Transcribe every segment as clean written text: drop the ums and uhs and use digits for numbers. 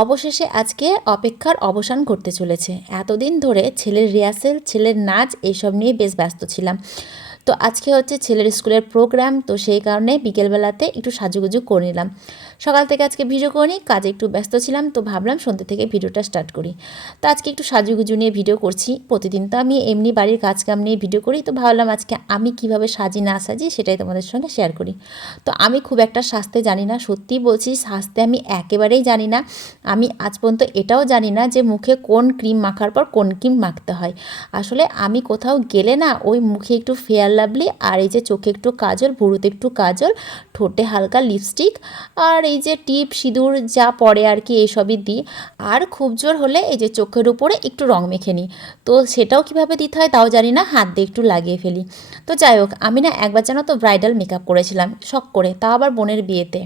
অবশেষে আজকে অপেক্ষার অবসান ঘটতে চলেছে। এতদিন ধরে ছেলের রিহার্সেল, ছেলের নাচ এইসব নিয়ে বেশ ব্যস্ত ছিলাম। তো আজকে হচ্ছে ছেলের স্কুলের প্রোগ্রাম, তো সেই কারণে বিকেলবেলাতে একটু সাজুগুজু করে নিলাম। সকাল থেকে আজকে ভিডিও করিনি, কাজে একটু ব্যস্ত ছিলাম, তো ভাবলাম সন্ধ্যে থেকে ভিডিওটা স্টার্ট করি। তো আজকে একটু সাজুগুজু নিয়ে ভিডিও করছি। প্রতিদিন তো আমি এমনি বাড়ির কাজকাম নিয়ে ভিডিও করি, তো ভাবলাম আজকে আমি কিভাবে সাজি না সাজি সেটাই তোমাদের সঙ্গে শেয়ার করি। তো আমি খুব একটা সাজতে জানি না, সত্যিই বলছি, সাজতে আমি একেবারেই জানি না। আমি আজ পর্যন্ত এটাও জানি না যে মুখে কোন ক্রিম মাখার পর কোন ক্রিম মাখতে হয়। আসলে আমি কোথাও গেলে না ওই মুখে একটু ফেয়ার লাভলি, আর এই যে চোখে একটু কাজল, ভুরুতে একটু কাজল, ঠোঁটে হালকা লিপস্টিক, আর এই যে টিপ সিঁদুর যা পরে আর কি এইসবই দিই। আর খুব জোর হলে এই যে চোখের উপরে একটু রং মেখে নিই। তো সেটাও কিভাবে দিতে হয় তাও জানি না, হাত দিয়ে একটু লাগিয়ে ফেলি। তো যাই হোক, আমি না একবার জানো তো ব্রাইডাল মেকআপ করেছিলাম শখ করে, তাও আবার বোনের বিয়েতে।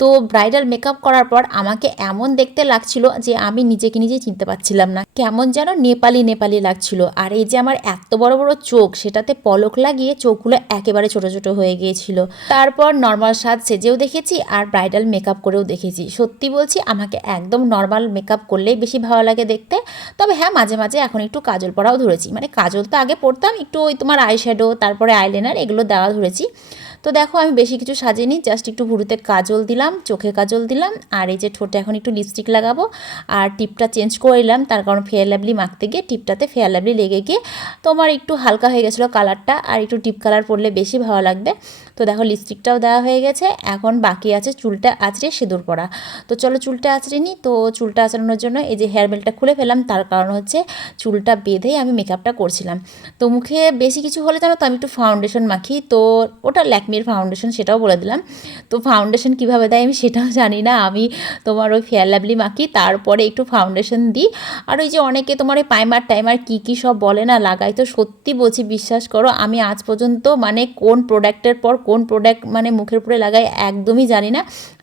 তো ব্রাইডাল মেকআপ করার পর আমাকে এমন দেখতে লাগছিল যে আমি নিজেকে নিজে চিনতে পারছিলাম না, কেমন যেন নেপালি নেপালি লাগছিল। আর এই যে আমার এত বড় বড় চোখ, সেটাতে পলক লাগিয়ে চোখগুলো একেবারে ছোট ছোট হয়ে গিয়েছিল। তারপর নর্মাল সাজ সেজেও দেখেছি আর ব্রাইডাল মেকআপ করেও দেখেছি। সত্যি বলছি, আমাকে একদম নর্মাল মেকআপ করলেই বেশি ভালো লাগে দেখতে। তবে হ্যাঁ, মাঝে মাঝে এখন একটু কাজল পরাও ধরেছি, মানে কাজল তো আগে পরতাম, একটু ওই তোমার আইশ্যাডো তারপরে আইলাইনার এগুলো দেওয়া ধরেছি। তো দেখো, আমি বেশি কিছু সাজিনি, জাস্ট একটু ভুরুতে কাজল দিলাম, চোখে কাজল দিলাম, আর এই যে ঠোঁটে এখন একটু লিপস্টিক লাগাবো। আর টিপটা চেঞ্জ করে নিলাম, তার কারণ ফেয়ার লাভলি মাখতে গিয়ে টিপটাতে ফেয়ার লাভলি লেগে গিয়ে তোমার একটু হালকা হয়ে গেছিলো কালারটা, আর একটু টিপ কালার পরলে বেশি ভালো লাগবে। তো দেখো, লিপস্টিকটাও দেওয়া হয়ে গেছে, এখন বাকি আছে চুলটা আঁচড়ে সিঁদুর পরা। তো চলো চুলটা আঁচড়ে নিই। তো চুলটা আঁচড়ানোর জন্য এই যে হেয়ার বেল্টটা খুলে ফেলাম, তার কারণ হচ্ছে চুলটা বেঁধেই আমি মেকআপটা করছিলাম। তো মুখে বেশি কিছু হলে জানো তো আমি একটু ফাউন্ডেশন মাখি, তো ওটা ল্যাকমির ফাউন্ডেশন, সেটাও বলে দিলাম। তো ফাউন্ডেশন কীভাবে দেয় আমি সেটাও জানি না, আমি তোমার ওই ফেয়ার লাভলি মাখি, তারপরে একটু ফাউন্ডেশন দিই। আর ওই যে অনেকে তোমার ওই প্রাইমার টাইমার কী সব বলে না লাগাই, তো সত্যি বলছি, বিশ্বাস করো আমি আজ পর্যন্ত মানে কোন প্রোডাক্টের পর কোন প্রোডাক্ট মানে মুখের উপরে লাগাই একদমই জানি না।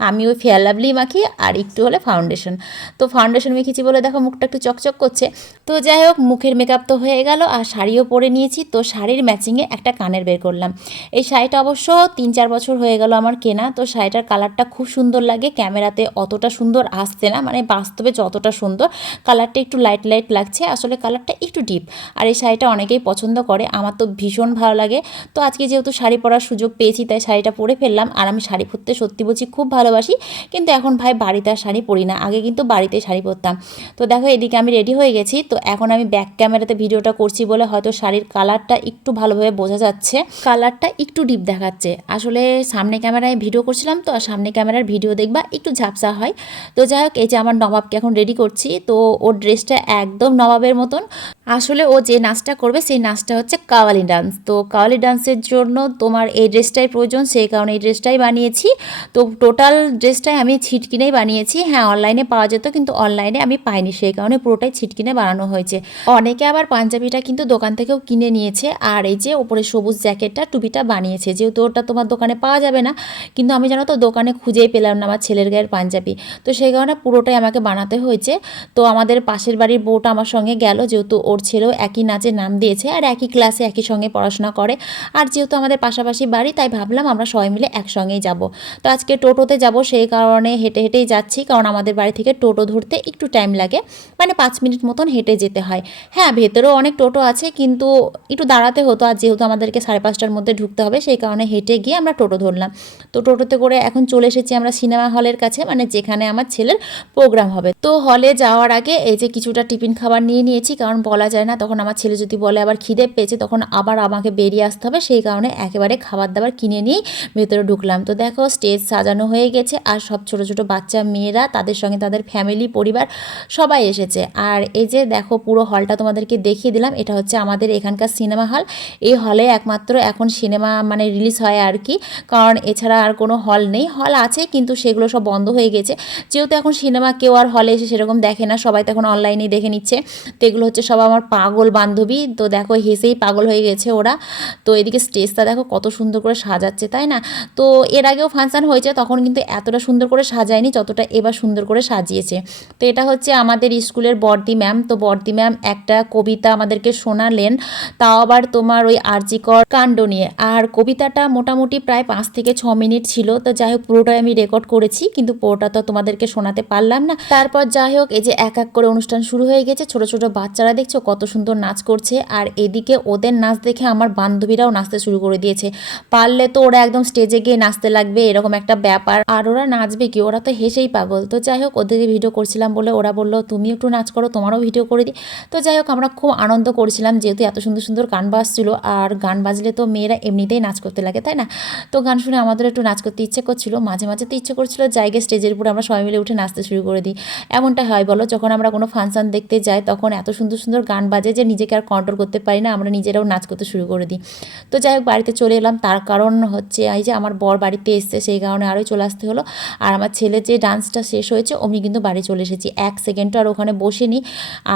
আমি ওই ফেয়ার লাভলি মাখি আর একটু হলে ফাউন্ডেশন। তো ফাউন্ডেশন মেখেছি বলে দেখো মুখটা একটু চকচক করছে। তো যাই হোক, মুখের মেকআপ তো হয়ে গেল, আর শাড়িও পরে নিয়েছি। তো শাড়ির ম্যাচিংয়ে একটা কানের বের করলাম। এই শাড়িটা অবশ্য 3-4 বছর হয়ে গেল আমার কেনা। তো শাড়িটার কালারটা খুব সুন্দর লাগে, ক্যামেরাতে অতটা সুন্দর আসছে না, মানে বাস্তবে যতটা সুন্দর। কালারটা একটু লাইট লাইট লাগছে, আসলে কালারটা একটু ডিপ। আর এই শাড়িটা অনেকেই পছন্দ করে, আমার তো ভীষণ ভালো লাগে। তো আজকে যেহেতু শাড়ি পরার সুযোগ পেয়েছি, তাই শাড়িটা পরে ফেললাম। আর আমি শাড়ি পরতে সত্যি বলছি খুব ভালোবাসি, কিন্তু এখন ভাই বাড়িতে আর শাড়ি পরি না, আগে কিন্তু বাড়িতে শাড়ি পরতাম। তো দেখো, এদিকে আমি রেডি হয়ে গেছি। তো এখন আমি ব্যাক ক্যামেরাতে ভিডিওটা করছি বলে হয়তো শাড়ির কালারটা একটু ভালোভাবে বোঝা যাচ্ছে, কালারটা একটু ডিপ দেখাচ্ছে। আসলে সামনে ক্যামেরায় ভিডিও করছিলাম, তো সামনে ক্যামেরার ভিডিও দেখবা একটু ঝাপসা হয়। তো যাই হোক, এই যে আমার নবাবকে এখন রেডি করছি। তো ওর ড্রেসটা একদম নবাবের মতন। আসলে ও যে নাচটা করবে সেই নাচটা হচ্ছে কাওয়ালি ডান্স। তো কাওয়ালি ডান্সের জন্য তোমার এই ড্রেসটাই প্রয়োজন, সেই কারণে এই ড্রেসটাই বানিয়েছি। তো টোটাল ড্রেসটাই আমি ছিটকিনেই বানিয়েছি। হ্যাঁ, অনলাইনে পাওয়া যেত, কিন্তু অনলাইনে আমি পাইনি, সেই কারণে পুরোটাই ছিটকিনে বানানো হয়েছে। অনেকে আবার পাঞ্জাবিটা কিন্তু দোকান থেকেও কিনে নিয়েছে, আর এই যে ওপরে সবুজ জ্যাকেটটা টুপিটা বানিয়েছে, যেহেতু ওটা তোমার দোকানে পাওয়া যাবে না। কিন্তু আমি জানো তো দোকানে খুঁজেই পেলাম না আমার ছেলের গায়ের পাঞ্জাবি, তো সেই কারণে পুরোটাই আমাকে বানাতে হয়েছে। তো আমাদের পাশের বাড়ির বউটা আমার সঙ্গে গেল, যেহেতু ওর ছেলেও একই নাচে নাম দিয়েছে আর একই ক্লাসে একই সঙ্গে পড়াশোনা করে। আর যেহেতু আমাদের পাশাপাশি বাড়ি, তাই ভাবলাম আমরা সবাই মিলে একসঙ্গেই যাব। তো আজকে টোটোতে যাব, সেই কারণে হেঁটে হেঁটেই যাচ্ছি, কারণ আমাদের বাড়ি থেকে টোটো ধরতে একটু টাইম লাগে, মানে 5 মিনিট মতন হেঁটে যেতে হয়। হ্যাঁ, ভেতরেও অনেক টোটো আছে, কিন্তু একটু দাঁড়াতে হতো, আর যেহেতু আমাদেরকে 5:30টার মধ্যে ঢুকতে হবে, সেই কারণে হেঁটে গিয়ে আমরা টোটো ধরলাম। তো টোটোতে করে এখন চলে এসেছি আমরা সিনেমা হলের কাছে, মানে যেখানে আমার ছেলের প্রোগ্রাম হবে। তো হলে যাওয়ার আগে এই যে কিছুটা টিফিন খাবার নিয়ে নিয়েছি, কারণ বলা যায় না, তখন আমার ছেলে যদি বলে আবার খিদে পেয়েছে, তখন আবার আমাকে বেরিয়ে আসতে হবে, সেই কারণে একেবারে খাবার দাবার কিনে নিয়েই ভেতরে ঢুকলাম। তো দেখো, স্টেজ সাজানো হয়ে গেছে, আর সব ছোট ছোট বাচ্চা মেয়েরা, তাদের সঙ্গে তাদের ফ্যামিলি পরিবার সবাই এসেছে। আর এই যে দেখো, পুরো হলটা তোমাদেরকে দেখিয়ে দিলাম, এটা হচ্ছে আমাদের এখানকার সিনেমা হল। এই হলে একমাত্র এখন সিনেমা মানে রিলিজ হয় আর কি, কারণ এছাড়া আর কোনো হল নেই। হল আছে কিন্তু সেগুলো সব বন্ধ হয়ে গেছে, যেহেতু এখন সিনেমা কেউ আর হলে এসে সেরকম দেখে না, সবাই তো এখন অনলাইনেই দেখে নিচ্ছে। তো এগুলো হচ্ছে সব আমার আমার পাগল বান্ধবী, তো দেখো হেসেই পাগল হয়ে গেছে ওরা। তো এদিকে স্টেজটা দেখো কত সুন্দর করে সাজাচ্ছে, তাই না? তো এর আগেও ফাংশন হয়েছে, তখন কিন্তু এতটা সুন্দর করে সাজায়নি যতটা এবার সুন্দর করে সাজিয়েছে। তো এটা হচ্ছে আমাদের স্কুলের বর্দি ম্যাম। তো বর্দি ম্যাম একটা কবিতা আমাদেরকে শোনালেন, তাও আবার তোমার ওই আরজিকর কাণ্ড নিয়ে। আর কবিতাটা মোটামুটি প্রায় 5 থেকে 6 মিনিট ছিল। তো যাই হোক পুরোটাই আমি রেকর্ড করেছি, কিন্তু পুরোটা তো তোমাদেরকে শোনাতে পারলাম না। তারপর যাই হোক এই যে এক এক করে অনুষ্ঠান শুরু হয়ে গেছে। ছোট ছোট বাচ্চারা দেখছো কত সুন্দর নাচ করছে, আর এদিকে ওদের নাচ দেখে আমার বান্ধবীরাও নাচতে শুরু করে দিয়েছে। পারলে তো ওরা একদম স্টেজে গিয়ে নাচতে লাগবে, এরকম একটা ব্যাপার। আর ওরা নাচবে কি, ওরা তো হেসেই পাগল। তো যাই হোক ওদেরকে ভিডিও করছিলাম বলে ওরা বললো তুমি একটু নাচ করো, তোমারও ভিডিও করে দিই। তো যাই হোক আমরা খুব আনন্দ করছিলাম, যেহেতু এত সুন্দর সুন্দর গান বাজছিল। আর গান বাজলে তো মেয়েরা এমনিতেই নাচ করতে লাগে, তাই না? তো গান শুনে আমাদের একটু নাচ করতে ইচ্ছে করছিল, মাঝে মাঝে তো ইচ্ছে করছিল জায়গায় স্টেজের উপর আমরা সবাই মিলে উঠে নাচতে শুরু করে দিই। এমনটা হয় বলো, যখন আমরা কোনো ফাংশন দেখতে যাই তখন এত সুন্দর সুন্দর গান বাজে যে নিজেকে আর কন্ট্রোল করতে পারি না, আমরা নিজেরাও নাচ করতে শুরু করে দিই। তো যাই হোক বাড়িতে চলে এলাম, তার কারণ হচ্ছে এই যে আমার বর বাড়িতে এসছে, সেই কারণে আরও চলে আসতে হলো। আর আমার ছেলে যে ডান্সটা শেষ হয়েছে অমনি কিন্তু বাড়ি চলে এসেছি, 1 সেকেন্ডও আর ওখানে বসেনি।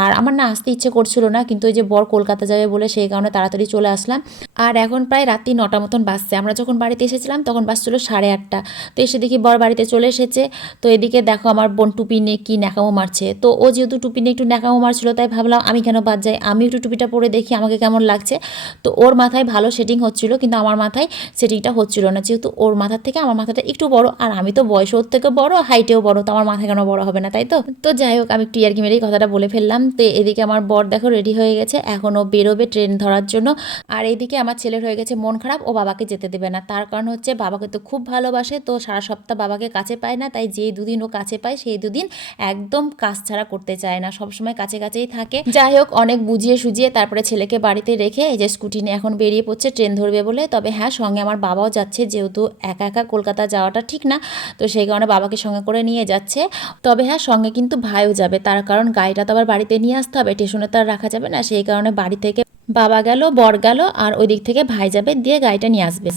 আর আমার না আসতে ইচ্ছে করছিল না, কিন্তু ওই যে বর কলকাতা যাবে বলে সেই কারণে তাড়াতাড়ি চলে আসলাম। আর এখন প্রায় রাত্রি 9টা মতন বাজছে। আমরা যখন বাড়িতে এসেছিলাম তখন বাজছিল 8:30। তো এসে দেখি বর বাড়িতে চলে এসেছে। তো এদিকে দেখো আমার বোন টুপি নিয়ে কি ন্যাকামো মারছে। তো ও যেহেতু টুপি নিয়ে একটু ন্যাকামো মারছিল, তাই ভাবলাম আমি কেন বাদ যাই, আমি একটু টুপিটা পরে দেখি আমাকে কেমন লাগছে। তো ওর মাথায় ভালো সেটিং হচ্ছিল, কিন্তু আমার মাথায় সেটিংটা হচ্ছিল না, যেহেতু ওর মাথার থেকে আমার মাথাটা একটু বড়, আর আমি তো বয়স ওর থেকে বড়, হাইটেও বড়, তো আমার মাথা কেন বড় হবে না, তাই তো? তো যাই হোক আমি একটু ইয়ার্কি মেরেই কথাটা বলে ফেললাম। তো এদিকে আমার বর দেখো রেডি হয়ে গেছে, এখনও বেরোবে ট্রেন ধরার জন্য। আর এইদিকে আমার ছেলের হয়ে গেছে মন খারাপ, ও বাবাকে যেতে দেবে না। তার কারণ হচ্ছে বাবাকে তো খুব ভালোবাসে, তো সারা সপ্তাহ বাবাকে কাছে পায় না, তাই যেই দুদিন ও কাছে পায় সেই দুদিন একদম কাজ ছাড়া করতে চায় না, সবসময় কাছে কাছেই থাকে। যাই হোক অনেক বুঝিয়ে সুঝিয়ে তারপরে ছেলেকে বাড়িতে রেখে এই যে স্কুটি নিয়ে এখন বেরিয়ে পড়ছে ট্রেন ধরবে বলে। তবে হ্যাঁ সঙ্গে আমার বাবাও যাচ্ছে, যেহেতু একা একা কলকাতা যাওয়াটা ঠিক না, তো সেই কারণে বাবাকে সঙ্গে করে নিয়ে যাচ্ছে। তবে হ্যাঁ সঙ্গে কিন্তু ভাইও যাবে, তার কারণ গাড়িটা তো আবার বাড়িতে নিয়ে আসতে হবে, স্টেশনে তো আর রাখা যাবে না, সেই কারণে বাড়ি থেকে বাবা গেল, বর গেল, আর ওই দিক থেকে ভাই যাবে, দিয়ে গাড়িটা নিয়ে আসবে।